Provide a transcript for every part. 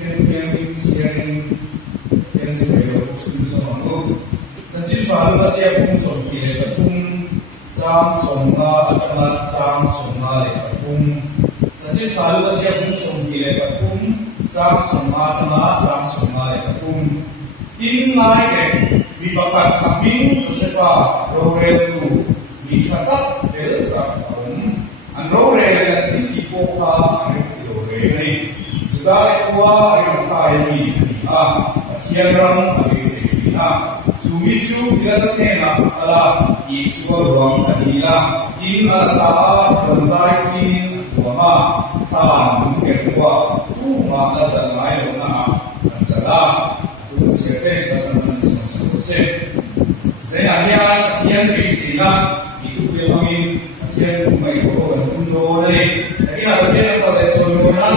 天是为了出生网络，曾经传那些风手给的风张松啊，张松啊的风，曾经传那些风手给的风张松啊，张松啊的风，因来的比巴卡阿明就是把罗雷路米传达给了风，安罗雷的天地国家安罗雷呢。Sudah kuah yang kaya ini, tiada lagi sesuatu. Cumi-cumi kita tena adalah Iswar ruang adila. In adalah konsaisi kuah, tahan mungkin kuah. Maka selai lona salah. Itu siapa yang solusi. Saya hanya tiada istilah itu kami tiada mai kuah untuk dari. Tapi ada tiada pada solusi.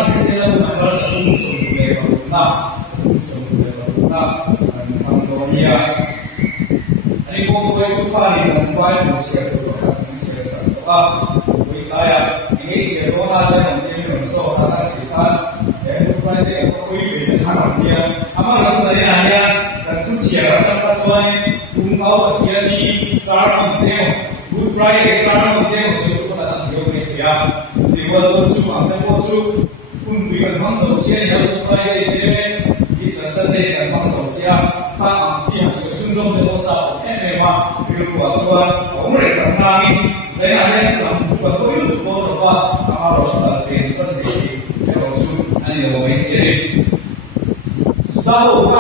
Pangdonia. Ani ko itu pani dan pai musia itu satu. Kaya ini sekolah dan yang sekolah kita itu Friday itu harapnya amal saya hanya dan kusiara dan pasal ungkau tiada sarang teo Good Friday sarang teo sesuatu pada dia ya. Di bawah semua ada bawah pun bukan bangsa usia yang Good Friday dia di Sunday dan bangsa usia他是孙中的多少？话，比如说我们人那里，谁那边是说都有很多的话，他老师的变身的，老师按照我们的，然后我看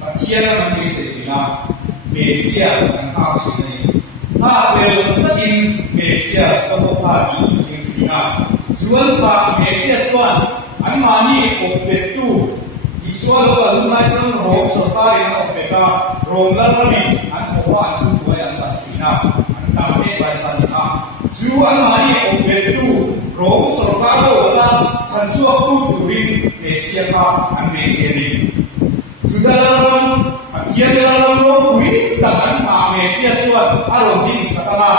把天那边写起啦，美西亚跟大学的，那边那边美西亚说的话你听出啦，主要把美西亚算，俺妈你我别读。Isual ko lumay sa room sa tayo na opeka, room lang kami, ang kuha, ang kuha, ang China, ang dami by kanina. Juan mani opetu, room sa tayo wala, sansuak tu turin, Mesia ka, ang Mesia ni. Sudah dalam, ang kian dalam room kui, tangan pa Mesia suat, aron din sa tala.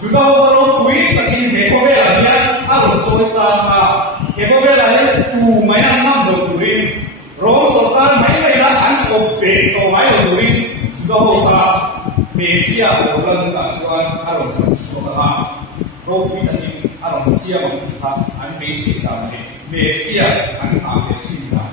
Sudah room kui, takin mekobela niya, aron soy sa ka. Mekobela niya, tumayan ng turin. Rome Sultan mai la an ope to mai duri juga hoka Mesia orang tak suan aron suan Rome ni aron sia kita an Mesia kami Mesia an ame cinta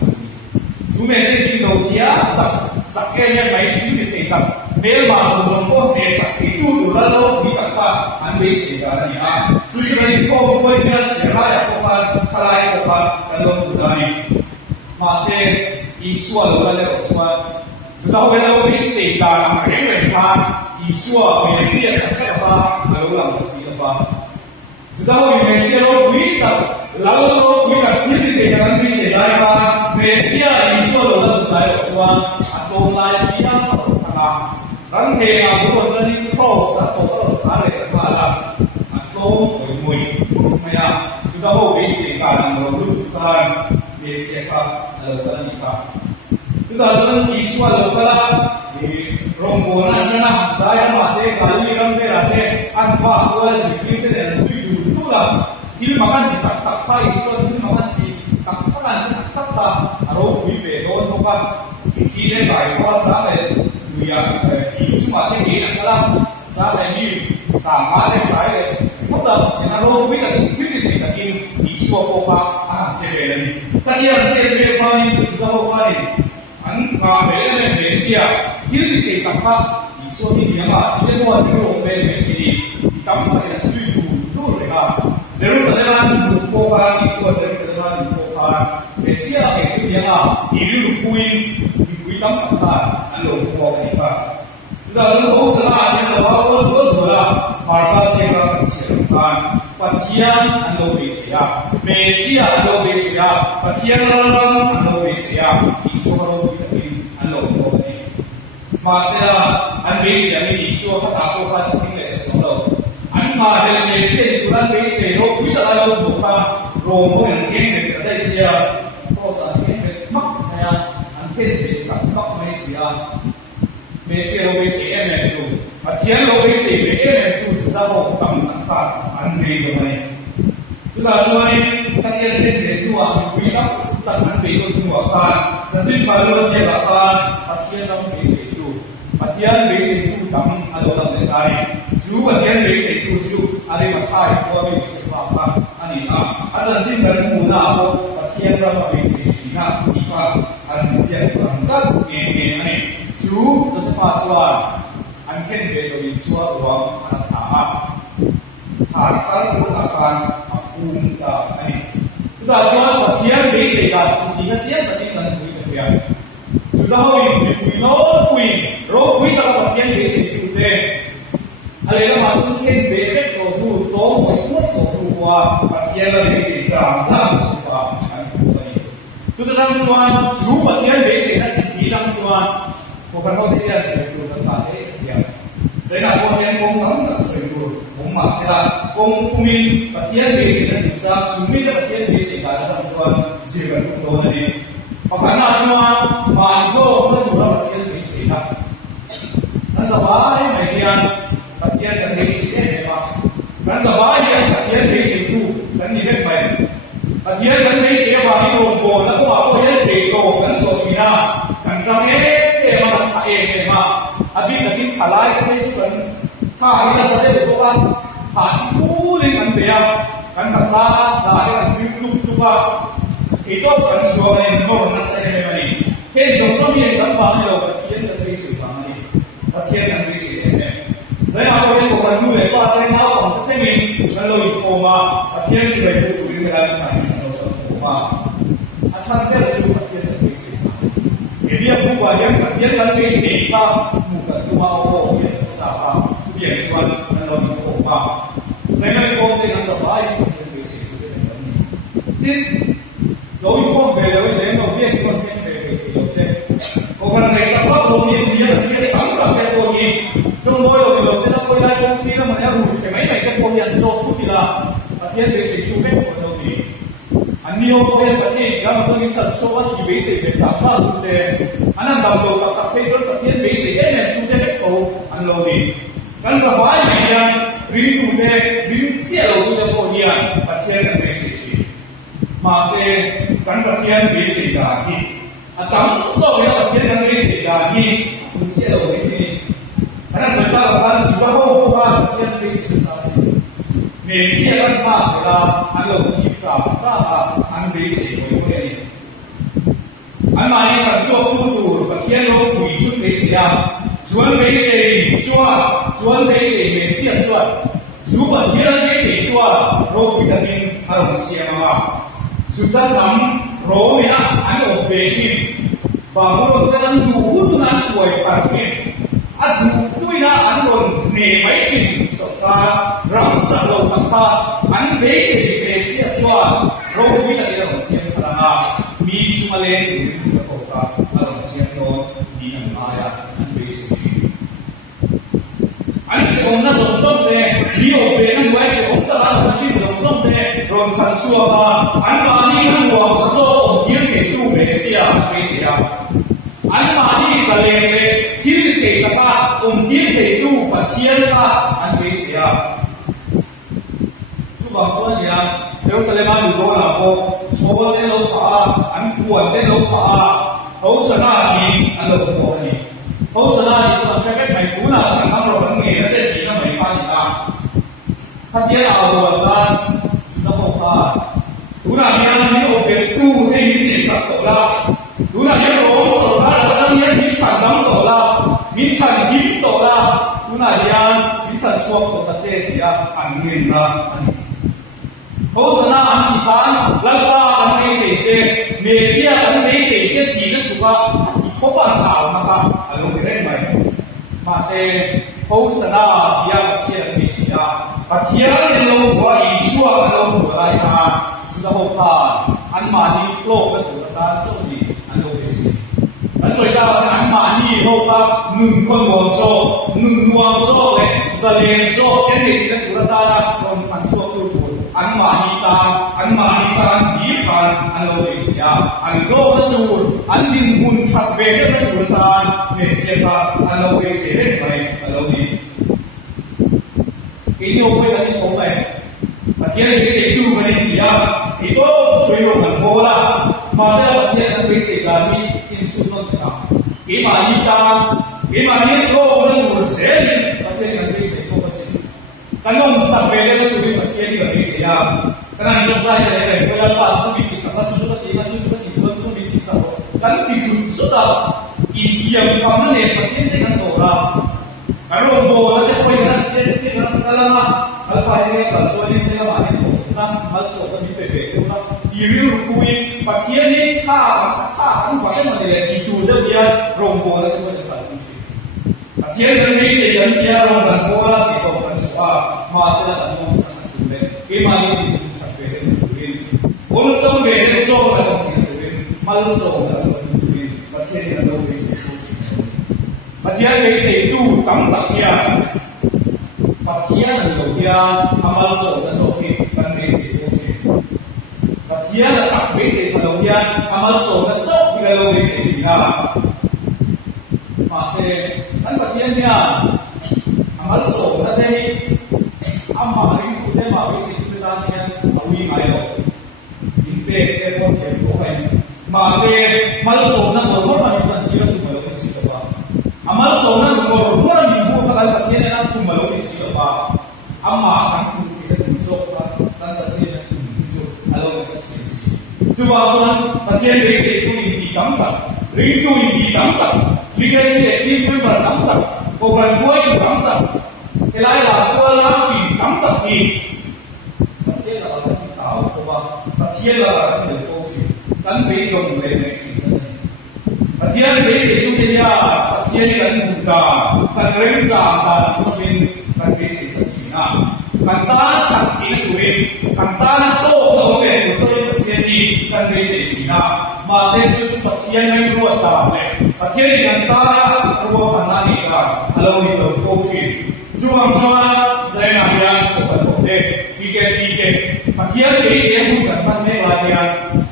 su Mesia cinta dia tak sakenya mai di tingkat bel masuk ko desa itu lalu kita an Mesia ni tu jadi ko dia seraya ko kalai ko kalau tadi masih Isual wala uswa sudah wala ko sita ang rene pa Isual Mesia pa alulang sita pa sudah Mesia lo wita lalu wita kiti dengan Mesia pa Mesia Isual wala tayo uswa atau lain kita kata rangke aku jadi kau satu kali kepala atau mui maya sudah Mesia kan lalukan Mesia ka lalukan kita kita dalam Isual kala di rombongan jana saya mate kali ramai rate anfa kuala sikit dan suju tulah kiri makan di tak Isual kiri makan di tak tak aro bibe don tokan kiri baik kuala sampai dia Isu mate kiri kala sampai ni sama le saya mudah dengan aro bibe kiri takin Isual kopa sebelum ni tadi yang sebelum pani sudah pani Angkabela Malaysia kiri di tempat isu ini apa dia buat di rumah ini tempat yang sudah dulu mereka Jerusalem bukan isu Jerusalem bukan Malaysia itu dia ini lupui tempat anu bukan apa sudah lalu setelah yang bawa harta sekarang siapkan Patian anu Malaysia anu Patian orang anu Malaysia isu baru anu Malaysia an Malaysia ni isu apa aku pada tinggal solo an Malaysia itu kan Malaysia lo kita lalu buka romo yang kene kata Malaysia kau saat ini mak ya an kene bisa mak Malaysia lo Malaysia itu Patian lo Malaysia itu sudah mau tempat an Malaysia sudah semua ni kalian itu aku bilang ตัดมันไปก็หัวกันสันติภาพเราเสียละกันปัจจัยเราไม่เสียดูปัจจัยไม่เสียดูตั้งอะไรตั้งแต่จูปัจจัยไม่เสียดูจูอะไรมาท้ายตัวไม่เสียภาพกันอันนี้นะอาจารย์ที่เป็นมูนาโบปัจจัยเราไม่เสียชีนะอีกว่าอันเสียตั้งแต่เองอันนี้จูจะพาสวาอันเข็นเบโดวิสวาระวังอันท้าหากการพูดอาการภูมิตาอันนี้kita soal bagian basic dah sehingga siapa tadi kan bagian sudah we know we tak bagian basic itu deh alena masuk ke basic tu bagian basic jam sudah tu dalam soal bagian basic di dalam soal bukan kau tidak sesuatu tentang ya saya nak bagian kamu tak sesuatu masalah kumin bagian basic dan juga sumber bagian basic dalam soal jiran itu tadi. Karena soal makro dan juga bagian basic. Dan sebagai bagian basic ini apa? Dan sebagai bagian basic itu dan ini baik. Bagian basic apa itu? Lalu apa yang itu dan sosial dan jangan mana Abi tadi kalai kan itu kan kita saja itu kan Hakuli kan dia kan kata kan situ tu kan itu kan suara yang normal saya ni. Kan jauh yang kan bahaya bagian dari siapa ni bagian dari siapa. Saya aku yang orang dulu lepas saya tahu macam ni kalau itu koma bagian sudah itu dengan kami atau koma. Asal dia sudah bagian dari siapa. Jadi aku bagian dari siapa bukan tu mau yang siapa. Dia suan kalau itu koma. Saya nak ikut dengan sebaik yang basic itu dengan ini. Jadi, kalau ikut bela, kalau dia ikut yang bela, orang yang sebab dia tangkap yang ini. Kalau boleh, kalau saya boleh lagi fungsi nama yang ruh, kemana yang yang so tu tidak, yang basic itu kan kalau ini. Ani orang yang tadi, kalau kita ingin sesuatu yang basic, tangkap tu anak banglo tangkap pesan yang basic, tu kalau anu ini. Kan sebaik yang rindu jauh dari podium bagian yang basic ini. Masih kan bagian basic lagi. Atau soalnya bagian yang basic lagi fungsi jauh ini. Karena saya katakan sudah bukan bagian basic saja. Mesia kan adalah anu kita cara anu basic ini. Anu ini sesuatu bagian yang wujud basic. Jual basic jual basic mesia jual. Juba dia basic jual roh vitamin harus siapa. Sudah tam roh ya anu basic. Bangun dalam dulu tu nak jual parfum. Adu tu ya anu ni basic. Serta ram jauh tempat anu basic mesia jual roh vitamin harus siapa. Mi cuma lain sudah kota harus siapa di nama anu basic. Ani sekolah sosok deh, dia operan buat sekolah lah, macam sosok deh, orang sansuah bah, ani kan buat sosok dia itu Malaysia. Ani mani saleh deh, dia kata dia itu bagian lah, ani Malaysia. Cuba soalnya, saya selama dulu aku, soal dia lupa, ani buat dia lupa, kau sana ni, ani lupa ni. Kau sana itu macam apa? Guna sangat orang ni, macam ni nama ikan kita. Dia awalkan sudah bukan. Guna dia ni open tu ni sekolah. Guna dia orang sekolah, orang ni sangat sekolah, sangat hip sekolah. Guna dia sangat suap macam dia angin lah. Kau sana ikan, lepas Malaysia tidak juga. Kau tahu apa? Kalau keren baik. Masih kau sana dia bagian Malaysia. Bagian yang luar isu kalau mulai sudah bukan. Anmani lo betul betul suri anu Malaysia. Dan sudah anmani lo tak nungkon wongso, nungnuangso le, zalenso ini tidak berada dalam sansuak tu. Anmani tan ikan anu Malaysia. Anu betul, andin pun tak beda betul tan Malaysia anu Malaysia baik kalau ni. Ini apa yang kita buat? Bagian Malaysia itu mana dia? Itu suruhan bola. 马上把天能给谁干的，因素弄的啊，给马一当，给马一多，能有谁的，把天能给谁做个事？但弄上辈的都会把天能给谁啊？当然中在的人，为了把自己的什么就是个地方，就是个地方，就是个地方，但地属是的，一样他们连把天能多了。Kalau boleh apa yang kita dalam apa yang kita suami kita bahas itu, kita masuk ke BPP itu, diri rukui, bagian ini kan bagian mana itu dia rombongan itu kita kunci. Bagian ini yang dia rombongan bola itu kan soal masalah dan masalah itu, gimana itu sampai itu, unsur beda soal itu, masuk itu, bagian yang ada di Bagian dari itu tampaknya bagian dari amal soleh sofi dan dari itu bagian dari bagian amal soleh sofi kalau dari itu masih kan bagiannya amal soleh dari amal itu dia mau isi itu tanya awi mayo impe telepon masih amal soleh normal macam dia tu malu isi apa amal soleh semua orang ibu kalau bagian yang tu malu isi apa amal kan kita masuk dan bagian itu kalau kita isi coba orang bagian dari itu ini tampak rindu ini tampak jika dia itu bertampak orang tua itu tampak elai lah lagi tampak ni bagian lah kita tahu coba bagian lah kita tahu kan belum boleh bagian dari itu dia bagian kan muda kan renca kan sebin kan besi kan Cina kan tanah cantik turin kan tanah toh ke sesuai bagian di kan besi Cina masih itu bagian yang luar tanah bagian yang tanah luar tanah ni kan kalau itu kopi cuma saya nampak kopi jika bagian besi yang bukan pandai bagian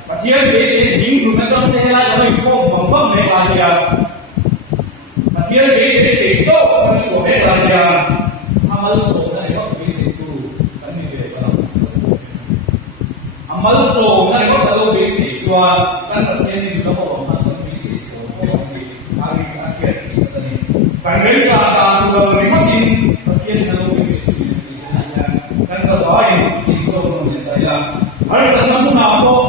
bagian besi hingga macam telah kami bom bagian bagian besi itu kan sudah bagian amal soleh itu besi itu kan ini berapa amal soleh itu kalau besi soal kan bagian ini sudah mau kan besi itu hari akhir kita ni kan rencana dua ribu bagian kalau besi itu kan sebaik insya Allah harus kamu nampak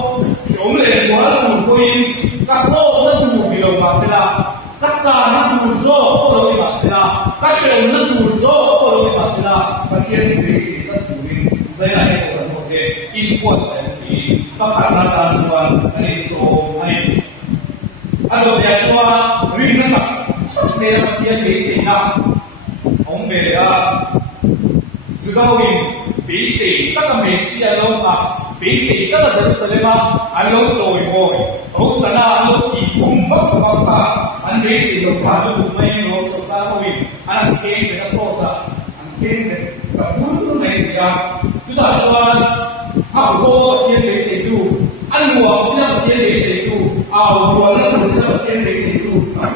Jumlah soal turkoin, kalau orang tu bilang masalah, kakak tu so, orang masalah, kakak tu so, orang masalah, bagian besi kita turin, saya nak orang boleh input saya ni, kakak nak soal, ani so, ani, ada dia soal ringan tak, dia bagian besi nak, orang bela, juga orang besi, tak besi ada tak. Besi kita dah selesai alo soy boy, oh sana alo ikumpak pakpa, an besi lo kalu main lo sota boy, an keng dengan tosa, an keng dengan kabur besi ya, kita soal, aku dia besi itu, an luar siapa dia besi itu, aku luar siapa dia besi itu, an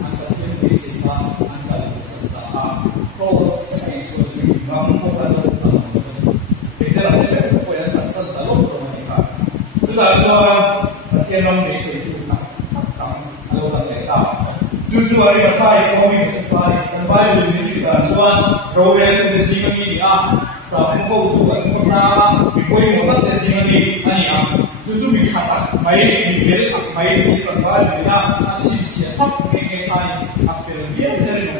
dia besi an kalau sota, terus ini sesuatu yang kamu Kita sudah bagian orang Malaysia itu tak kalau tak letak. Justru hari pertama kami sesuai dan baru ini juga soal program itu sehingga ini sampai kau buat pertama kau muat sehingga ini justru bicara baik di tempat kita asyik siapa mengenai apa yang dia dari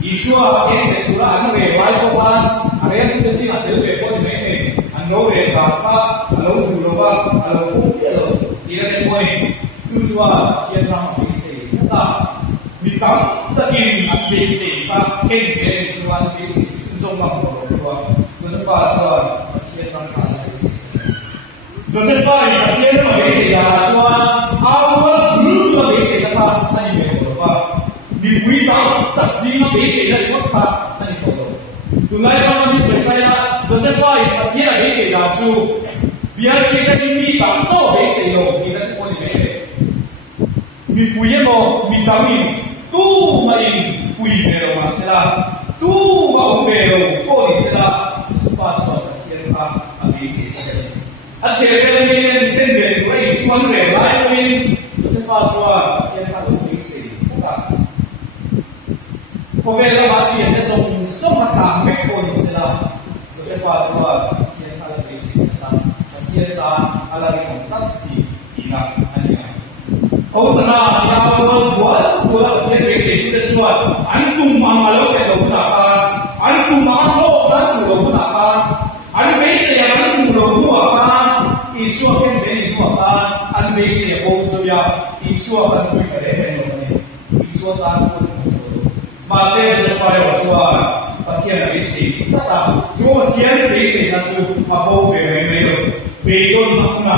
isu apa yang terkurang lewat kawan ada yang kita sih ada lewat ini ando berapa alo dulu alo kopi alo dia ni poin susah dia nak besi tak bitam tak ini besi tak keng keluar besi susah keluar susah soal dia nak besi susah dia nak besi dah soal awal dulu besi tak tadi berapa di bitam tak sih besi dah berapa tadi berapa tunai kalau ni saya Joseph dia besi dah tu biar kita ini tak so besi lo kita tu boleh besi mi punya mo vitamin tu main punya lo masalah tu mau belo boleh salah cepat dia tak besi อัจฉริยะนี้เป็นเรื่องด้วยส่วนเรื่องหลายวินจะฟ้าสว่างเกี่ยวกับเรื่องสิ่งต่างพอเวลามาเชียร์จะส่งสมการไม่โกงเสียจะฟ้าสว่างเกี่ยวกับเรื่องสิ่งต่างเกี่ยวกับอะไรของตัดอีกนะอันนี้เขาสนาอยากเอาบัวเกี่ยวกับสิ่งที่ส่วนอันตุ้มมาแล้วเป็นหลงหน้าการอันตุ้มมาโลกนั้นหลงหน้าการอันไม่เสียอันหลงหัวการอีส่วนเป็นหัวการอันไม่เสียโอ้สุยาอีส่วนอันสุยกระเด็นลงนี่อีส่วนตาคนมาเสียจะไปว่าส่วนปะเทียนไม่เสียถ้าตาส่วนเทียนไม่เสียนั่นคือมาโบเบไม่เลยเบยอนนักหนา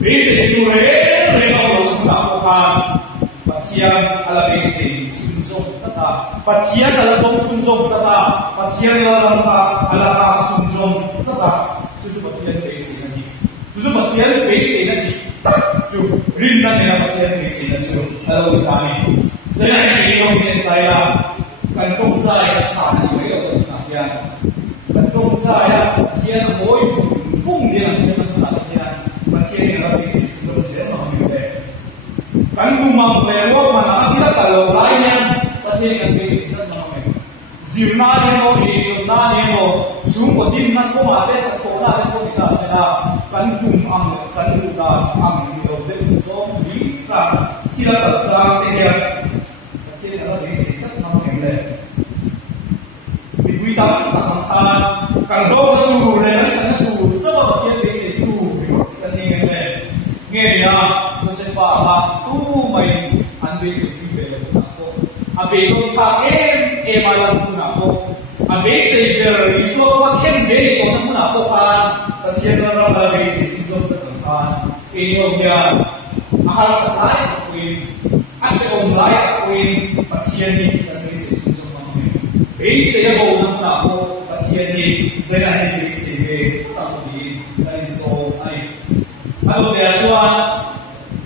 ไม่เสียดูเรื่องเราหลงหน้าการปะเทียนอะไรไม่เสียPatian adalah sungsung kata, patian adalah ala sungsung kata, susu patian basic nanti, susu patian basic nanti, su rindan dengan patian basic nanti su kalau kami, saya ini orang yang kaya, kantong saya sana juga orang kaya, kantong saya patian boy, pung dia patian yang basic sungsung saya mahu ni, kan rumah lewat mana kita kalau lainnya Patian basic na naman. Zirna mo, izumna mo, sumpo din na kumate at kumate ko kita sila kankum ang kanuda ang nilobet so bika sila sa tingya. Patian basic na naman le. Biguita tamantan kando na turu le na turu so patian basic turu kaningan le. Ngayon sa sepa tu may unbasic development. Abe ko kaem malam kuna ko abe savior iso paken be ko kuna ko kan patian na ra be siso kan inyo ya ahal sakai kuin ase online kuin patian ni na be siso man be se ko na ko patian ni zena ni be se be ta ko ni na iso ai alo dia soa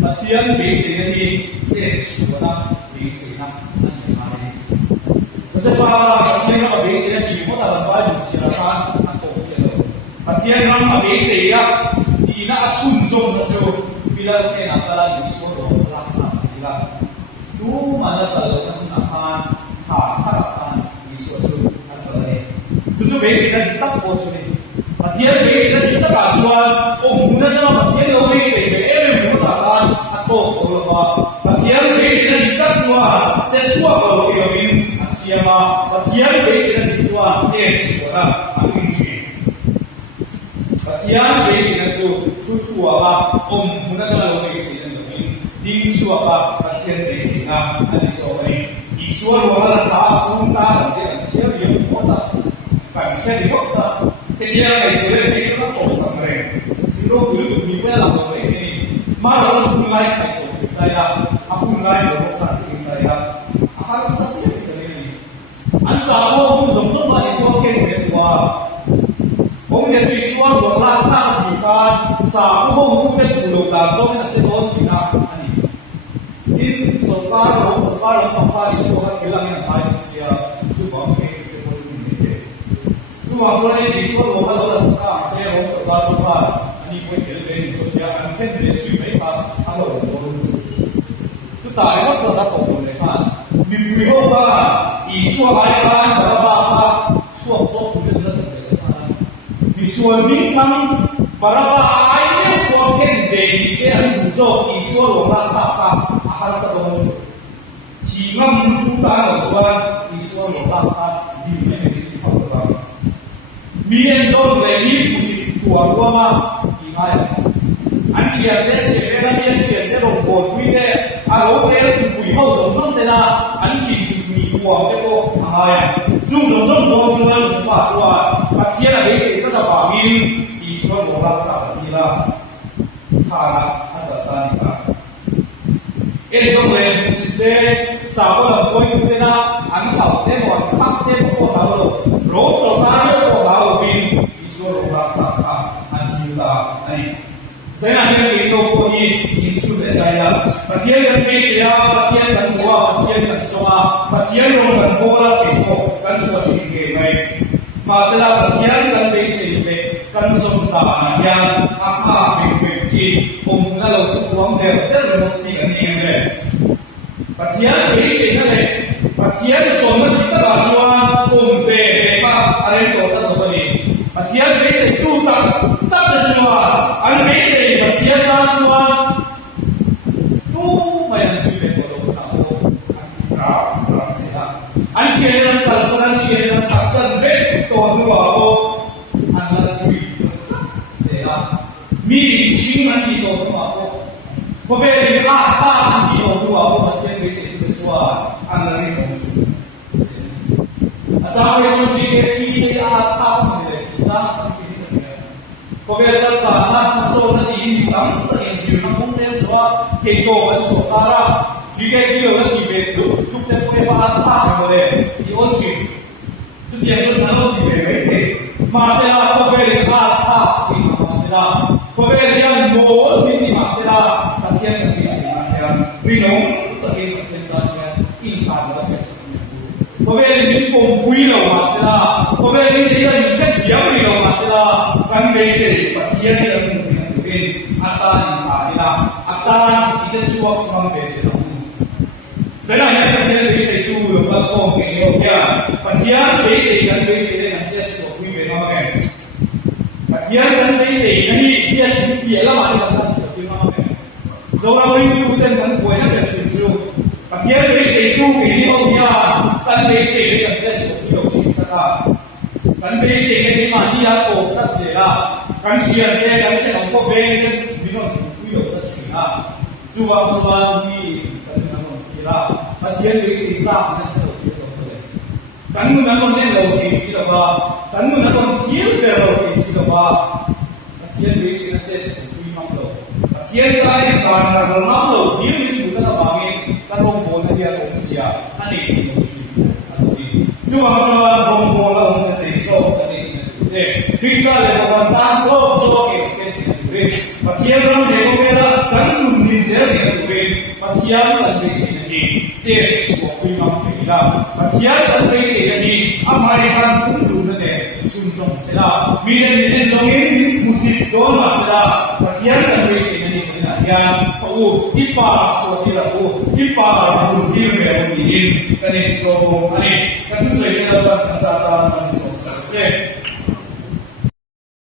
patian be se ni se suara be se na Kasi para patian na mabase na di mo talabay yung sirapan ang tokyo. Patian na mabase ya, di na at sunzong na siyo bilang pinakala yung suro lang na kanila. Lumanasal ng nahan, harapan, iso asalay. Tuso base na ditak po siya. Patian base na ditak asuan, o muna na patian na base, ere mo takan at to solo ba. Patian base na ditak suan, tetsuwa ko kiyawin. Siapa bagian basic dari tuan suara angin. Bagian basic dari tutu apa mengenal basic dari ding suara bagian basic ada soalnya. Isuan orang tak punta dan siapa yang kota kan saya di kota. Dia itu itu kota mereka. Itu dulu di mana ini. Malah mulai itu saya aku mulai kota saya harus sampai anh sợ cô cũng dùng rất là số kinh nghiệm của ông nhận tùy xuống của lang thang thì ta sợ cô cũng biết phụ lục làm cho nên sẽ có thì nào anh in số ba rồi tổng ba thì số các cái lang nhân tài cũng sẽ giúp bảo cái cô chú mình để chú bảo cho nên thì số của các đó là ta sẽ có số ba tổng ba anh quay cái lên số kia anh khen để suy mấy ta anh rồi chú tài nó cho ta cộng này ha mình quý hô ta Isua ayat berapa suap kita Isua bintang berapa ayat kuatkan dari saya musuh Isua orang tak ahal sebelum jika menentukan soal Isua orang tak di mana sih orang mian dong lagi musik tua mah ingat anjir deh sebenarnya mian sebenarnya rombongan kita kalau kita tuh hau jom deh lah anjir我这个呀，中国中央文化说啊，把天的为谁这个法名，你说我拉大的了，他了，他是哪里的？因为我们是在少了关于的啦，安好的我看的过好了，罗手拿的过好兵，你说我拉大安提了，哎。Saya hanya itu ini insu saya. Bagian yang Asia, bagian yang Goa, bagian yang Soma, bagian yang Goa itu kan sudah tinggi baik. Masalah bagian yang Asia itu kan som ta ya apa pek chi pom na lo tu wang de de lo chi ani le pathian be se na le pathian som na ti ta ba suwa pom be pa are to ta to ni pathian be se tu ta ta da suwa an be se pathian ta suwa tu mai na su be ko lo ta ko ra se ha an che na ta san che na ta san be to du wa ko an la su mi shin an di to ma ko ko ve ri a ta an di to wa ko ma tian be se tu suwa an la ri ko su a ta we so ji ke pi de a ta ma le sa an ji ni ne ko ve sa ta na ma so na di ni tam ta ni ji na ko ne suwa ke ko wa so ta ra ji ke ki yo na di be tu te ko e fa ta ma le di on ji tu ti so na lo di be me ke ma se la ko ve ri a ta ni ma se la Pemberian mohon ini masalah bagian dari sebagian minum bagian bagian intan bagian pemberian ini pembui lo masalah pemberian ini yang dia lo masalah kan besi bagian yang mungkin atan ada atan itu suatu kan besi lo saya hanya bagian besi itu berapa kilo ya bagian besi kan besi dengan sesuatu yang benar bagian kan besi ini dia la ma ni ba ta so pi ma me zo la ri tu den kan ko ya de chu chu pa tie ri se tu ki ni mo ya kan be se ni kan se so pi lo chi ta ta kan be se ni ma ni ya ko ta se la kan chi ya de kan se no ko be ni ni no ku yo ta chi na chu wa ni kan na mo ki la pa tie ri se ta na ta lo chi to le kan nu na mo ne lo ki si la ba kan nu na mo tie be lo ki si la ba Thiên vị sinh chết sự quy mong đầu thiên tai toàn là nó mong đầu thiên vị của ta bảo nghe ta bông bồn ta dia cũng xia anh đi cũng suy anh đi chúng ta说bông bồn là ông sẽ đi số anh đi để Krista là một ta có số cái đi và thiên long để có cái là cắn cùng nhìn sẽ đi đi và thiên là vị sinh đi chết sự quy mong thì là và thiên là vị sinh đi âm hai căn cũng đủ để sung trong sẽ là vì nên long ấy musik don masalah bagian dari sini sebenarnya oh ipa so tidak oh ipa pun dia memang ini kan itu so ani kan tu saya dapat kesalahan dan so